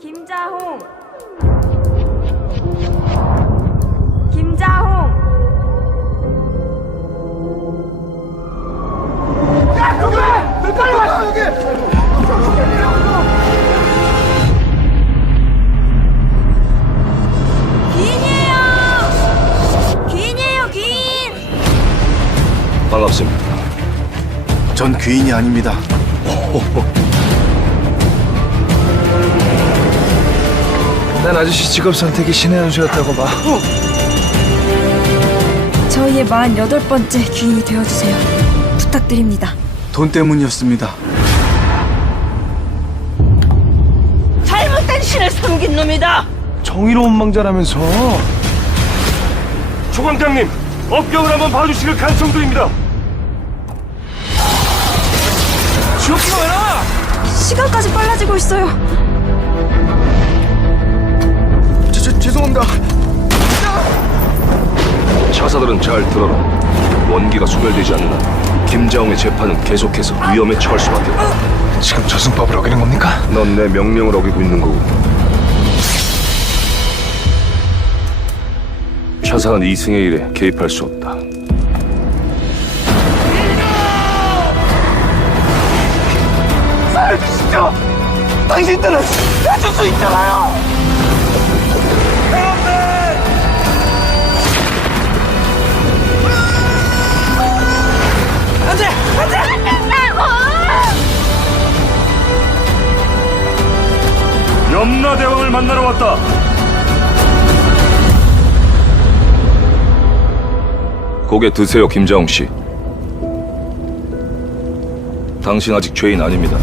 김자홍. 김자홍. 야, 여기! 너 빨리 와, 여기! 귀인이에요. 귀인이에요, 귀인. 반갑습니다. 전 귀인이 아닙니다. 난 아저씨 직업 선택이 신의 한 수였다고 봐. 저희의 48번째 귀인이 되어주세요. 부탁드립니다. 돈 때문이었습니다. 잘못된 신을 섬긴 놈이다. 정의로운 망자라면서. 초광장님, 업경을 한번 봐주시길 간청드립니다. 지옥기 마라! 시간까지 빨라지고 있어요. 죄송합니다. 차사들은 잘 들어라. 원기가 소멸되지 않는 한 김자홍의 재판은 계속해서 위험에 처할 수밖에 없다. 지금 저승법을 어기는 겁니까? 넌 내 명령을 어기고 있는 거고. 차사는 이승의 일에 개입할 수 없다. 살려주시죠! 당신들은 해줄 수 있잖아요! 염라대왕을 만나러 왔다. 고개 드세요, 김자홍 씨. 당신 아직 죄인 아닙니다.